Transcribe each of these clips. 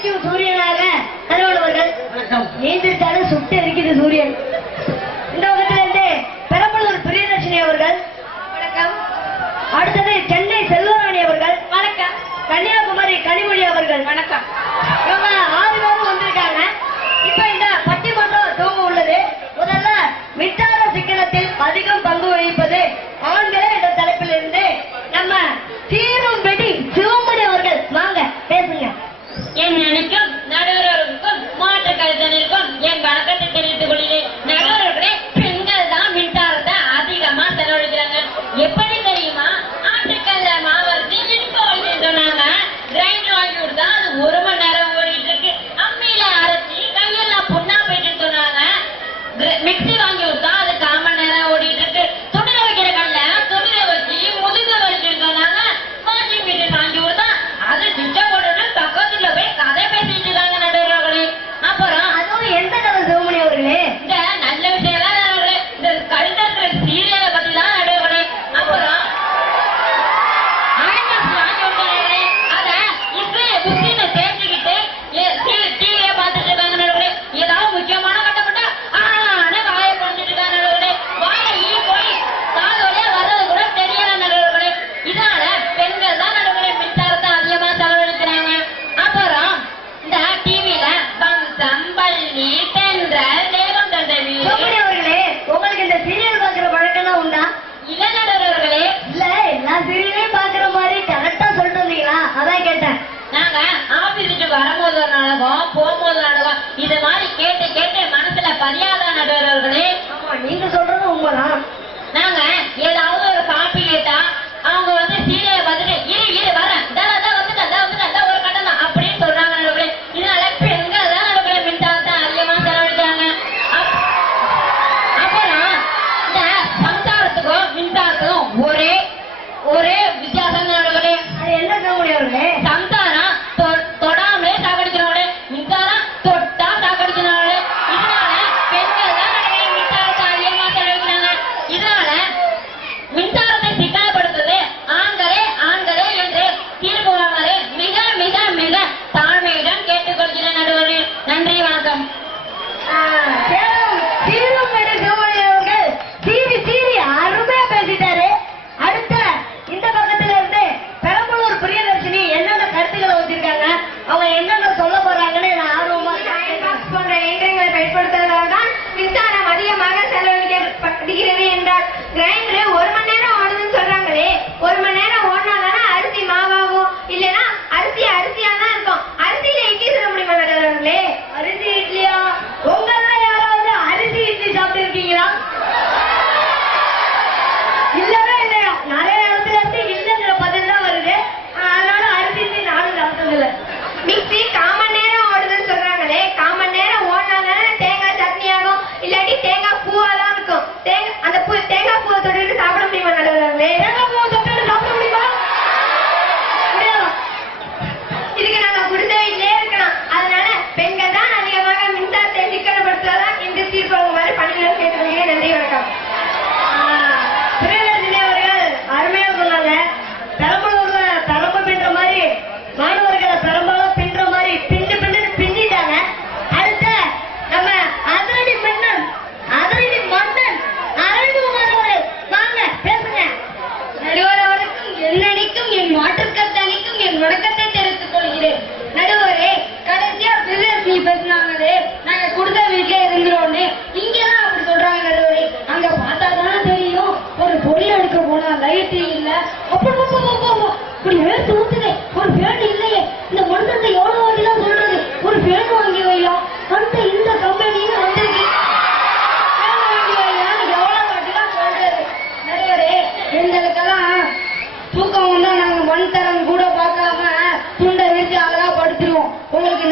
que o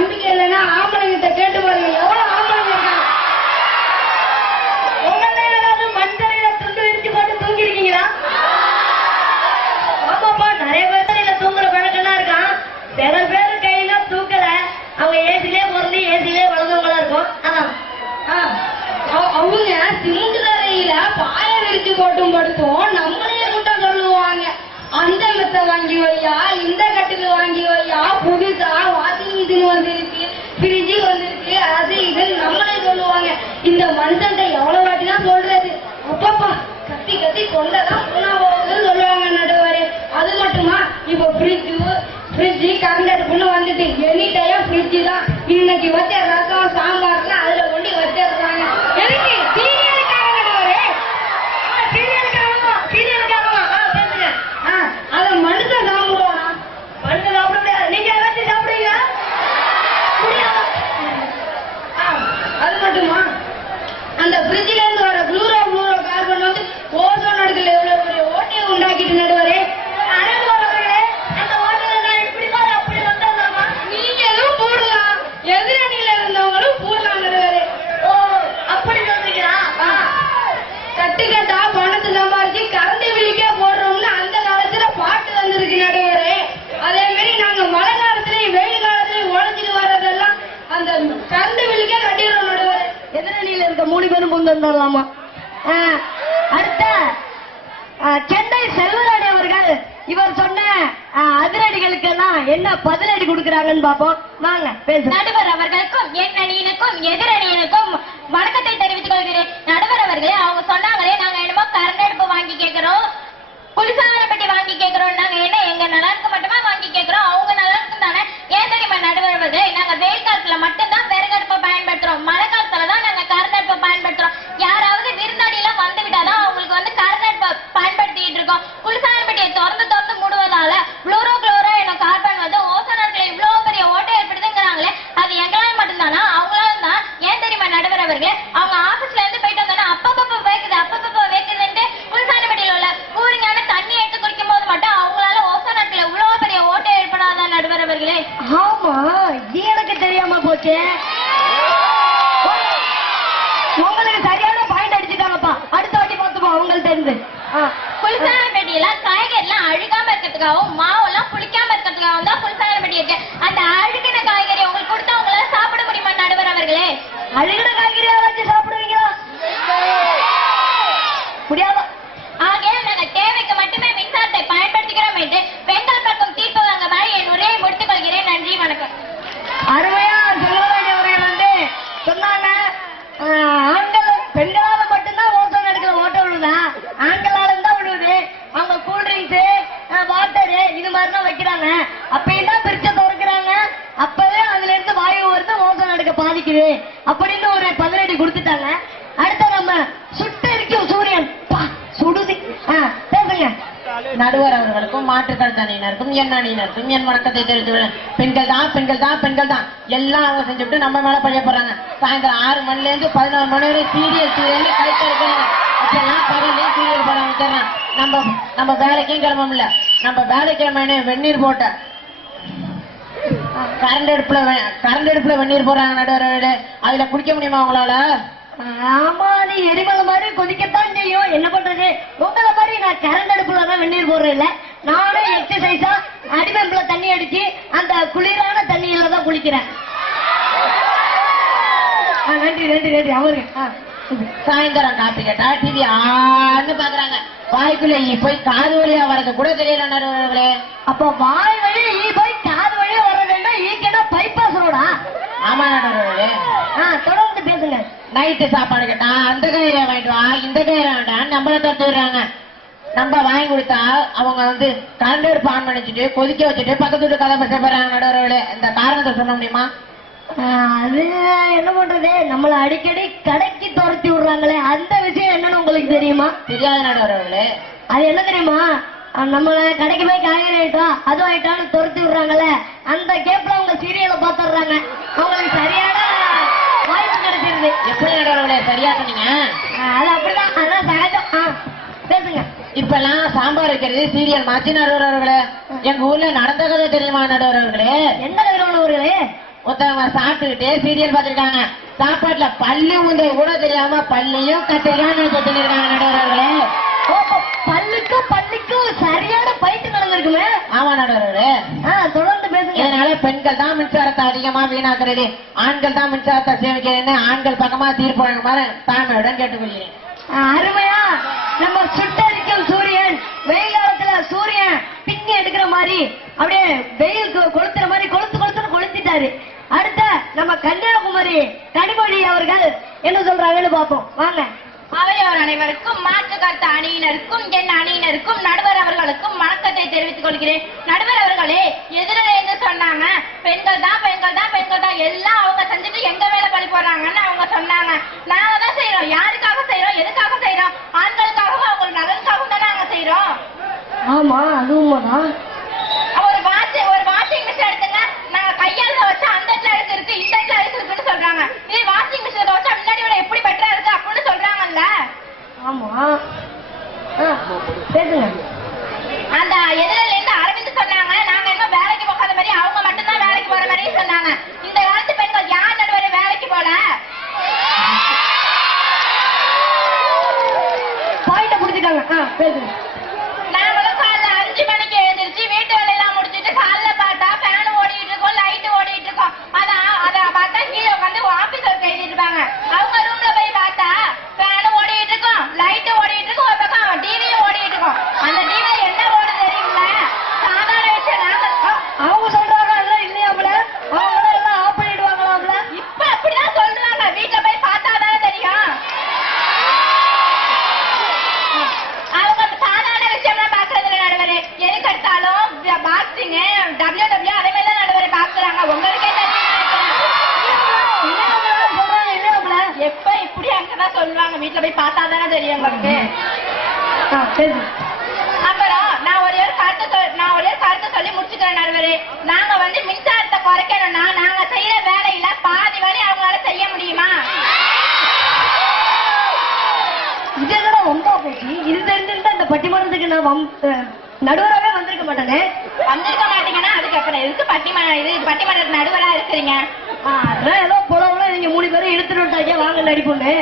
நம்பிக்கை இல்லைன்னா ஆம்பளை கேட்டு பாருங்க. எவ்வளவு ஆம்பளை இருக்காங்க மண்தரையில துண்டு விரிச்சு போட்டு தூங்கிருக்கீங்களா இருக்கீங்களா நிறைய பேர் தலையில தூங்குற பழக்கம்லாம் இருக்கான். சில பேர் கையில தூக்கல. அவங்க ஏசிலே பொருந்து ஏசிலே வளர்ந்தவங்களா இருக்கும். அதான். அவங்க சிமெண்ட் தரையில பாய விரிச்சு போட்டும் படுத்தும் நம்மளே குட்டம் சொல்லுவாங்க அந்த மெத்த வாங்கி வையா இந்த கொண்டதான் புண்ணா போகுதுன்னு சொல்லுவாங்க நடுவாரு. அது மட்டுமா? இப்போ ஃப்ரிட்ஜ் ஃப்ரிட்ஜ் கரண்ட் அடுப்புன்னு வந்துட்டு எனி டைம் ஃப்ரிட்ஜ் தான். இன்னைக்கு வச்ச ரசம் சாம்பார்லாம் அதுல கொண்டு வச்சிடுறாங்க எதுக்கு சீரியலுக்காக நடுவாரு சீரியலுக்காகவா சீரியலுக்காகவா ஆ பேசுங்க ஆ, அத மனுஷன் சாப்பிடுவானா மனுஷன் சாப்பிட முடியாது நீங்க ஏதாச்சும் சாப்பிடுவீங்களா முடியாது ஆ, அது மட்டுமா அந்த ஃப்ரிட்ஜ்ல இருந்து வர குளூரோ குளூரோ கார்பன் வந்து ஓசோன் அடுக்குல எவ்வளவு பெரிய ஓட்டையை உண்டாக்கிட்டு நடுவாரு அனுபவர்களே அந்த ஓட்டல நான் இப்படி பாரு அப்படி வந்தாலாமா நீங்களும் போடலாம் எதிரணியில இருந்தவங்களும் போடலாம் நடுவாரு ஓ அப்படி சொல்றீங்களா ஆ. கட்டுக்கட்டா பணத்தை சம்பாரிச்சு கரண்ட் பில்லுக்கே போடுறோம்னு அந்த காலத்துல பாட்டு வந்திருக்கு நடுவாரு. அதே மாதிரி நாங்க மழை காலத்துலயும் வெயில் காலத்துலயும் உழைச்சிட்டு வர்றதெல்லாம் அந்த கரண்ட் பில்லுக்கே கட்டிடுறோம் நடுவாரு. எதிரணியில இருக்க மூணு பேரும் கொண்டு வந்துடலாமா அடுத்த சென்னை செல்வராணி அவர்கள் இவர் சொன்ன அதிரடிகளுக்கெல்லாம் என்ன பதிலடி கொடுக்கறாங்கன்னு பாப்போம் வாங்க பேசுங்க நடுவர் அவர்களுக்கும் என் அணியினுக்கும் எதிர் குளிர்சாதன பெட்டி வாங்கி கேக்குறோம். நாங்க என்ன எங்க நலனுக்கு மட்டுமா வாங்கி கேக்குறோம்? அவங்க நலனுக்கு தானே? ஏன் தெரியுமா நடுவர் நாங்க வெயில் காலத்துல மட்டும்தான் விறகடுப்பை பயன்படுத்துறோம். மழை காலத்துல தான் நாங்க கரண்ட் அடுப்பை பயன்படுத்துறோம் யாராவது விருந்தாடி எல்லாம் வந்து விட்டாதான் அவங்களுக்கு வந்து கரண்ட் அடுப்பை பயன்படுத்திட்டு இருக்கோம் குளிர்சாதன பெட்டியை திறந்து திறந்து மூடுவதால குளோரோ குளோரோ என்னும் கார்பன் வந்து ஓசோனர்களை இவ்வளவு பெரிய ஓட்டை ஏற்படுதுங்கிறாங்களே அது எங்களால மட்டும்தானா அவங்களால தான் ஏன் தெரியுமா நடுவர் அவர்களே அவங்க ஆபீஸ்ல இருந்து போயிட்டு வந்தோன்னா அப்பப்பப்ப வேக்குது அப்பப்பப்ப வேக்குதுன்ட்டு குளிர்சாதன பெட்டியில உள்ள கூலிங்கான தண்ணி எடுத்து குடிக்கும் போது மட்டும் அவங்களால ஓசோனர்களை இவ்வளவு பெரிய ஓட்டை ஏற்படாதா நடுவர் அவர்களே ஆமா இது எனக்கு தெரியாம போச்சு உங்களுக்கு சரியான பாயிண்ட் அடிச்சுட்டாங்கப்பா அடுத்த வாட்டி பார்த்துப்போம் அவங்கள்ட்ட இருந்து ஆ. குளிர்சாதன பெட்டியில காய்கறிலாம் அழுகாம இருக்கிறதுக்காகவும் மாவெல்லாம் புளிக்காம இருக்கிறதுக்காகவும் தான் குளிர்சாதன பெட்டி இருக்கு அந்த அழுகின காய்கறி உங்களுக்கு கொடுத்தா உங்களால சாப்பிட முடியுமா நடுவர் அவர்களே அழுகின காய்கறி யாராச்சும் சாப்பிடுவீங்களா முடியாதா ஆகையால் நாங்கள் தேவைக்கு மட்டுமே மின்சாரத்தை பயன்படுத்துகிறோம் என்று பெண்கள் பக்கம் தீர்ப்பு வாங்க மாதிரி என் உரையை முடித்துக் கொள்கிறேன் நன்றி வணக்கம் அருமையா செல்வராணி அவர்கள் வந்து சொன்னாங்க ஆஹ், ஆண்கள் பெண்களால மட்டும்தான் ஓசோன் எடுக்கிற ஓட்ட விழுதா ஆண்களால தான் விழுவுது அவங்க கூல் ட்ரிங்க்ஸ் வாட்டரு இது மாதிரி தான் வைக்கிறாங்க அப்பயும் தான் பிரிச்ச திறக்கிறாங்க அப்பவே அதுல இருந்து வாயு வருது ஓசோன் எடுக்க பாதிக்குது அப்படின்னு ஒரு பதிலடி கொடுத்துட்டாங்க அடுத்து நம்ம சுட்டு இருக்கும் சூரியன் பா, சுடுது ஆ, பேசுங்க நடுவர் அவர்களுக்கும் மாற்றுக்கருத்தணியினருக்கும் என் அணியினருக்கும் என் வணக்கத்தை தெரிவித்து பெண்கள் தான் பெண்கள் தான் பெண்கள் தான். எல்லாம் அவங்க செஞ்சுட்டு நம்ம மேல பழைய சாயந்தரம் ஆறு மணில இருந்து பதினோரு மணி வரை சீரியல் சீரியல் கழிக்க இருக்கிறாங்க பகலே சீரியல் படம் நம்ம நம்ம வேலைக்கும் கிளம்ப முடியல நம்ம வேலைக்கிழமை வெந்நீர் போட்ட. கரண்ட் அடுப்புல கரண்ட் அடுப்புல வெந்நீர் போடுறாங்க நடுவர் அதுல குடிக்க முடியுமா அவங்களால ஆமா நீ எரிமலை மாதிரி கொதிக்கத்தான் செய்யும். என்ன பண்றது? உங்களை மாதிரி நான் கரண்ட் அடுப்புல தான் வெந்நீர் போடுறேன் இல்ல நானும் எக்ஸசைஸா அடிபம்புல தண்ணி அடிச்சு அந்த குளிரான தண்ணியில தான் குளிக்கிறேன். நன்றி நன்றி நன்றி. அவரு. சாயந்தரம் காப்பி கேட்டா டிவி ஆன்னு பாக்குறாங்க. வாய்க்குள்ள ஈ போய் காது வழியா வரது கூட தெரியல நடுவர்களே. அப்ப வாய் வழி ஈ போய் காது வழியா வர்றதுன்னா ஈக்கென்னா பைபாஸ் ரோடா ஆமா நடுவர்களே. தொடர்ந்து பேசுங்க. நைட்டு சாப்பாடு கேட்டா அந்த கயிறை வாங்கிட்டு வா இந்த கயிறை வேண்டாம் நம்மள தடுத்து விடுறாங்க. நம்ம வாங்கி கொடுத்தா அவங்க வந்து கரண்ட் ஆன் பண்ணிச்சுட்டு கொதிக்க வச்சுட்டு பக்கத்து வீட்டு கதை பேச போறாங்க நடுவர்களே இந்த காரணத்தை சொல்ல முடியுமா? அது என்ன பண்றது? நம்மள அடிக்கடி கடைக்கு துரத்தி விடுறாங்களே அந்த விஷயம் என்னன்னு உங்களுக்கு தெரியுமா? தெரியாத நடுவர்களே அது என்ன தெரியுமா? நம்மள கடைக்கு போய் காய்கறி ஆயிட்டோம் அது ஆயிட்டாலும் துரத்தி விடுறாங்கல்ல. அந்த கேப்ல அவங்க சீரியலை பாத்துடுறாங்க அவங்களுக்கு சரியான கிடைச்சிருது எப்படி நடுவர்களே சரியா சொன்னீங்க? அஹ் அது அப்படிதான். அதான் சகஜம். ஆ, பேசுங்க. இப்பெல்லாம் சாம்பார் வைக்கிறது சீரியல் மாத்தி நடுவர்களே எங்க ஊர்ல நடந்த கதை தெரியுமா நடுவர்களே எந்த நிறுவனவர்களே ஒருத்தவங்க சாப்பிட்டுக்கிட்டே சீரியல் பார்த்துருக்காங்க சாப்பாட்டுல பல்லு முந்தை கூட தெரியாம பல்லையும் நினைச்சிட்டு இருக்காங்க நடுவர்களே பல்லுக்கும் பல்லுக்கும் சரியான பயிற்சி நடந்திருக்குமே? ஆமா நடுவர்களே ஆ தொடர்ந்து பேசுங்க. இதனால பெண்கள் தான் மின்சாரத்தை அதிகமா வீணாக்குறது. ஆண்கள் தான் மின்சாரத்தை சேமிக்கிறேன்னு ஆண்கள் பக்கமா தீர்ப்பு வழங்குமாறு தாழ்மையுடன் கேட்டுக்கொள்கிறேன். அருமையா. நம்ம சுட்டரிக்கும் சூரியன் வெயில் காலத்துல சூரியன் பின்னி எடுக்கிற மாதிரி அப்படியே வெயில் கொளுத்துற மாதிரி கொளுத்து கொளுத்துன்னு கொளுத்திட்டாரு. அடுத்த நம்ம கன்னியாகுமரி கனிமொழி அவர்கள் என்ன சொல்றாங்கன்னு பார்ப்போம். வாங்க. அவையோர் அனைவருக்கும் மாற்று கருத்த அணியினருக்கும் என் அணியினருக்கும் நடுவர் அவர்களுக்கும் வணக்கத்தை தெரிவித்துக் கொள்கிறேன். நடுவர் அவர்களே எதிரில் என்று சொன்னாங்க. பெண்கள் தான் பெண்கள் தான் பெண்கள் தான். எல்லாம் அவங்க செஞ்சுட்டு எங்க வேலை பழி போடுறாங்கன்னு அவங்க சொன்னாங்க. நாங்க தான் செய்யறோம் யாருக்காக செய்யறோம் எதுக்காக செய்யறோம் ஆண்களுக்காகவும் அவங்க நலனுக்காகவும் தானே நாங்க செய்யறோம் ஆமா அது உண்மைதான் ஒரு வாஷிங் ஒரு வாஷிங் மிஷின் எடுத்துங்க நாங்க கையால வச்சா அந்த இடத்துல அழுக்கு இருக்கு இந்த இடத்துல அழுக்கு இருக்குன்னு சொல்றாங்க இதே வாஷிங் மிஷினை வச்சா முன்னாடி விட எப்படி பெட்டரா இருக்கு அப்படின்னு சொல்றாங்கல்ல ஆமா. பேசுங்க. அந்த எதிரில இருந்து அரவிந்த் சொன்னாங்க நாங்க என்ன வேலைக்கு போகாத மாதிரி அவங்க மட்டும்தான் வேலைக்கு போற மாதிரி சொன்னாங்க. இந்த காலத்து பெண்கள் யார் நடுவர் வேலைக்கு போல? பாயிண்ட ஆ பேசுங்க நாங்களும் காலைல அஞ்சு மணிக்கு எழுந்திருச்சு வீட்டு வேலையெல்லாம் முடிச்சிட்டு காலைல பார்த்தா ஃபேன் ஓடிட்டு இருக்கோம் லைட் ஓடிட்டு இருக்கோம் அதான் அத பார்த்தா கீழே உட்காந்து ஆபீஸ் ஒர்க் எழுதிட்டு இருப்பாங்க அவங்க ரூம்ல போய் பார்த்தா ஃபேன் ஓடிட்டு இருக்கும் லைட் ஓடிட்டு இருக்கும் ஒரு பக்கம் டிவியும் ஓடிட்டு இருக்கும் அந்த டிவில என்ன ஓடுது தெரியுங்களா சாதாரண விஷயம் நாங்க அ- அவங்க சொல்றாங்க அதெல்லாம் இல்லையாம்ல அவங்க எல்லாம் ஆஃப் பண்ணிடுவாங்களாம்ல இப்ப அப்படிதான் சொல்றாங்க வீட்டுல போய் பார்த்தாதானே தெரியும் அவங்க சாதாரண விஷயம்லாம் பாக்குறது இல்ல நடுவரே எதுக்கு எடுத்தாலும் பாக்ஸிங் டபிள்யூ டபிள்யூ அதே மாதிரி தான் நடுவரை பாக்குறாங்க உங்களுக்கே தெரியும் இல்லையாம்ல சொல்றாங்க இல்லையாம்ல எப்ப இப்படி அங்கதான் சொல்லுவாங்க வீட்டுல போய் பார்த்தாதானே தெரியும் உங்களுக்கு ஆ பேசுங்க அப்புறம் நான் ஒரே ஒரு கருத்து சொல்- நான் ஒரே ஒரு கருத்து சொல்லி முடிச்சுக்கிறேன் நடுவரே நாங்க வந்து மின்சாரத்தை குறைக்கணும்னா நாங்க செய்யற வேலையில பாதி வேலை அவங்களால செய்ய முடியுமா? இது என்னடா வம்பா போச்சு? இது தெரிஞ்சிருந்தா இந்த பட்டிமன்றத்துக்கு நான் வம் அஹ், நடுவராவே வந்திருக்க மாட்டேனே? வந்திருக்க மாட்டீங்கன்னா அதுக்கப்புறம் எதுக்கு பட்டிமன்ற இது பட்டிமன்ற நடுவரா இருக்கிறீங்க? அதான் ஏதோ புலவுல நீங்க மூணு பேரும் இழுத்துட்டு விட்டாங்க வாங்க நடிப்புன்னு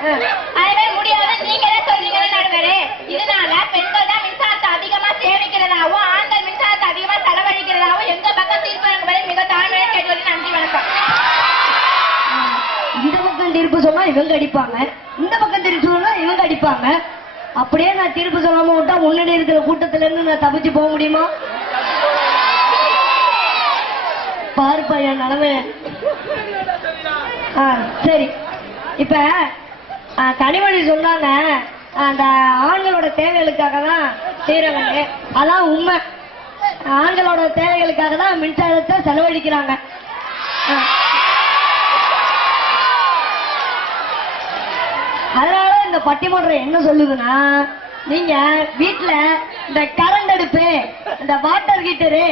ஆ, அதே மாதிரி முடியாத நீங்களே சொல்றீங்கன்னு நடுவரே இதனால பெண்கள் தான் மின்சாரத்தை அதிகமா சேமிக்கிறதாவும் ஆண்கள் மின்சாரத்தை அதிகமா செலவழிக்கிறதாவும் எங்க பக்கம் தீர்ப்பு வழங்குவதை மிக தாழ்மையை கேட்டு நன்றி வணக்கம் இந்த பக்கம் தீர்ப்பு சொன்னா இவங்க அடிப்பாங்க. இந்த பக்கம் தீர்ப்பு சொன்னா இவங்க அடிப்பாங்க. அப்படியே நான் தீர்ப்பு சொல்லாம விட்டா முன்னாடி இருக்கிற கூட்டத்துல இருந்து நான் தப்பிச்சு போக முடியுமா? பாருப்பா என் நிலைமை. ஆ சரி. இப்ப கனிமொழி சொன்னாங்க. அந்த ஆண்களோட தேவைகளுக்காக தான் செய்யறாங்க. அதான் உண்மை. ஆண்களோட தேவைகளுக்காக தான் மின்சாரத்தை செலவழிக்கிறாங்க. அதனால இந்த பட்டிமன்றம் என்ன சொல்லுதுன்னா நீங்க வீட்டுல இந்த கரண்ட் அடுப்பு இந்த வாட்டர் ஹீட்டரு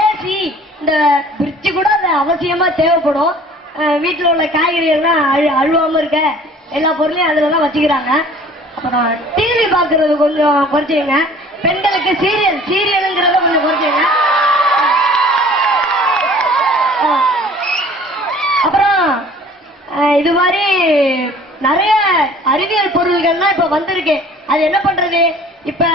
ஏசி இந்த பிரிட்ஜ் கூட அந்த அவசியமா தேவைப்படும். வீட்டில் உள்ள காய்கறிகள்லாம் அழு அழுவாம இருக்க எல்லா பொருளையும் அதில் தான் வச்சுக்கிறாங்க அப்புறம் டிவி பாக்குறது கொஞ்சம் குறைச்சிங்க பெண்களுக்கு சீரியல் சீரியலுங்கிறத கொஞ்சம் குறைச்சிங்க அப்புறம் இது மாதிரி நிறைய அறிவியல் பொருள்கள்லாம் இப்ப வந்திருக்கு. அது என்ன பண்றது? இப்ப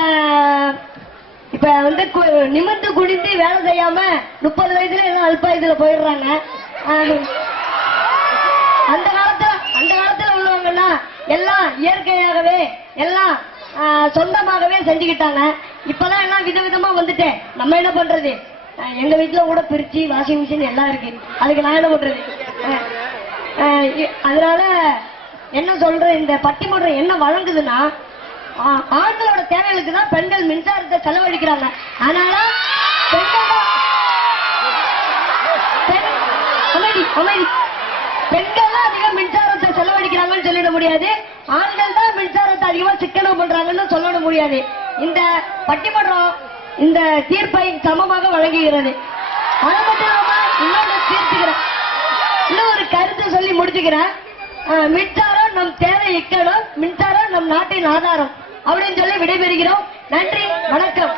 இப்ப வந்து கு- நிமிர்ந்து குனிந்து வேலை செய்யாம முப்பது வயசுல எல்லாம் அல்ப வயதுல போயிடுறாங்க. அந்த காலத்துல அந்த காலத்துல உள்ளவங்கன்னா எல்லாம் இயற்கையாகவே எல்லாம் சொந்தமாகவே செஞ்சுக்கிட்டாங்க. இப்பெல்லாம் எல்லாம் விதவிதமா வந்துட்டேன். நம்ம என்ன பண்றது? எங்க வீட்டுல கூட பிரிச்சு வாஷிங் மிஷின் எல்லாம் இருக்கு. அதுக்கு நான் என்ன பண்றது? இ- அதனால என்ன சொல்ற? இந்த பட்டிமன்றம் என்ன வழங்குதுன்னா ஆ- ஆண்களோட தேவைகளுக்கு தான் பெண்கள் மின்சாரத்தை செலவழிக்கிறாங்க. அதனால பெண்கள் தான் பெண்கள் தான் அதிகம் மின்சாரத்தை செலவழிக்கிறாங்கன்னு சொல்லிட முடியாது. ஆண்கள் தான் மின்சாரத்தை அதிகமா சிக்கனம் பண்றாங்கன்னு சொல்லிட முடியாது. இந்த பட்டிமன்றம் இந்த தீர்ப்பை சமமாக வழங்குகிறது. அது மட்டும் இல்லாம இன்னொன்று தீர்த்துக்கிறேன். இன்னொரு கருத்தை சொல்லி முடிச்சுக்கிறேன். மின்சாரம் நம் தேவை இக்கடம் மின்சாரம் நம் நாட்டின் ஆதாரம். அப்படின்னு சொல்லி விடைபெறுகிறோம். நன்றி வணக்கம்.